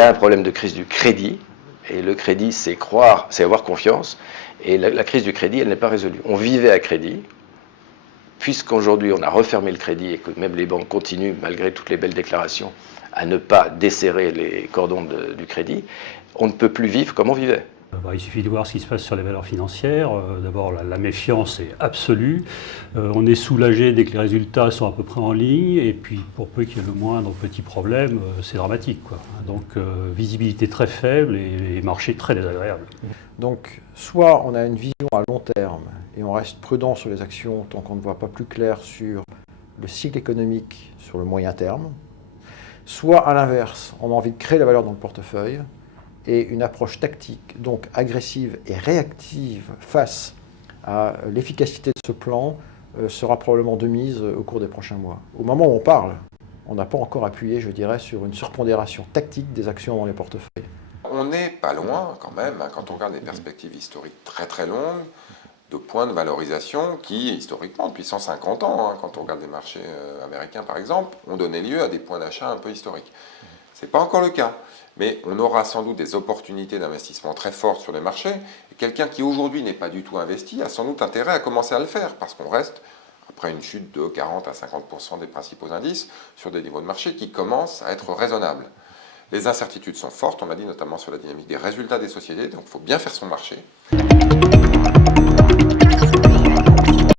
y a un problème de crise du crédit, et le crédit, c'est croire, c'est avoir confiance, et la crise du crédit, elle n'est pas résolue. On vivait à crédit, puisqu'aujourd'hui on a refermé le crédit et que même les banques continuent, malgré toutes les belles déclarations, à ne pas desserrer les cordons du crédit, on ne peut plus vivre comme on vivait. Il suffit de voir ce qui se passe sur les valeurs financières. D'abord, la méfiance est absolue. On est soulagé dès que les résultats sont à peu près en ligne. Et puis, pour peu qu'il y ait le moindre petit problème, c'est dramatique, quoi. Donc, visibilité très faible et marché très désagréable. Donc, soit on a une vision à long terme et on reste prudent sur les actions tant qu'on ne voit pas plus clair sur le cycle économique sur le moyen terme, soit à l'inverse, on a envie de créer la valeur dans le portefeuille et une approche tactique, donc agressive et réactive face à l'efficacité de ce plan sera probablement de mise au cours des prochains mois. Au moment où on parle, on n'a pas encore appuyé, je dirais, sur une surpondération tactique des actions dans les portefeuilles. On n'est pas loin quand même, quand on regarde les perspectives historiques très très longues, de points de valorisation qui, historiquement, depuis 150 ans, quand on regarde les marchés américains par exemple, ont donné lieu à des points d'achat un peu historiques. Ce n'est pas encore le cas, mais on aura sans doute des opportunités d'investissement très fortes sur les marchés. Et quelqu'un qui aujourd'hui n'est pas du tout investi a sans doute intérêt à commencer à le faire, parce qu'on reste, après une chute de 40 à 50% des principaux indices, sur des niveaux de marché qui commencent à être raisonnables. Les incertitudes sont fortes, on l'a dit notamment sur la dynamique des résultats des sociétés, donc il faut bien faire son marché.